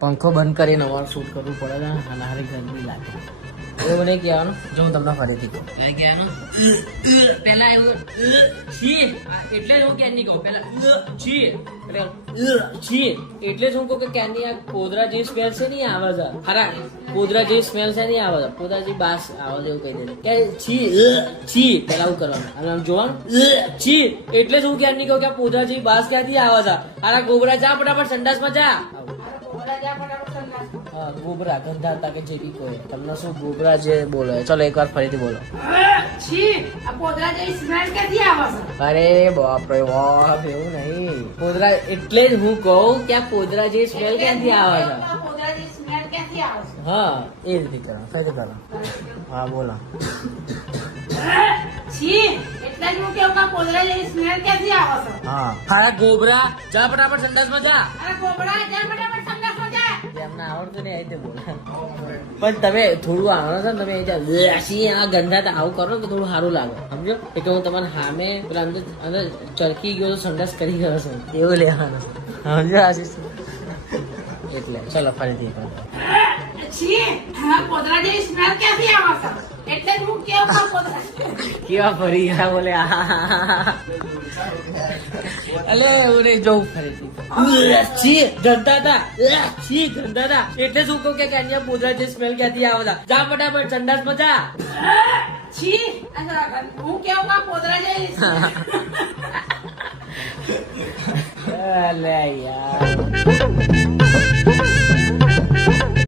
પંખો બંધ કરીને અમારે શૂટ કરવું પડે ને અને હારી ગરમી લાગે એવું નહીં કહેવાનું જો હું તમને ફરીથી કહું લઈ કહેવાનું પેલા એવું છી એટલે જ હું ક્યાં નહીં કહું પેલા છી એટલે જ હું કહું કે ક્યાંની આ પોદરા જેવી સ્મેલ છે નહીં આવે છે ખરા પોદરા જેવી સ્મેલ છે નહીં આવે છે પોદરા જેવી બાસ આવે છે એવું કહી દે કે છી પેલા હું કરવાનું અને આમ જોવાનું છી એટલે જ હું ક્યાં નહીં કહું કે આ પોદરા જેવી બાસ ક્યાંથી આવે છે આ ગોબરા જા ફટાફટ સંડાસમાં જા હા ગોબરા ગંધા હતા કે જે બી કોઈ તમને શું ગોબરા જે બોલો ચલો એકવાર ફરીથી બોલો અરે બાપ રે બાપ એવું નહીં પોદરા એટલે જ હું કહું કે આ પોદરા જે સ્મેલ ક્યાંથી આવે છે હા એ રીતે કરો ફરીથી કરો હા બોલો હા હારા ગોબરા જા ફટાફટ સંડાસમાં જા એમને આવડતું નહીં આવી બોલે પણ તમે થોડું આવડો છો ને તમે આ ગંધા આવું કરો તો થોડું સારું લાગે સમજો એટલે હું તમારા સામે પેલા અંદર ચરકી ગયો તો સંડાસ કરી ગયો છું એવું લેવાનું સમજો આશીષ એટલે ચલો ફરીથી કેવા ફરી ગયા બોલે અલે એવું નહીં જવું ફરીથી ગંધા હતા એટલે શું કહું કે અહીંયા પોદરા જે સ્મેલ ક્યાંથી આવે જા ફટાફટ સંડાસમાં જા અલે યાર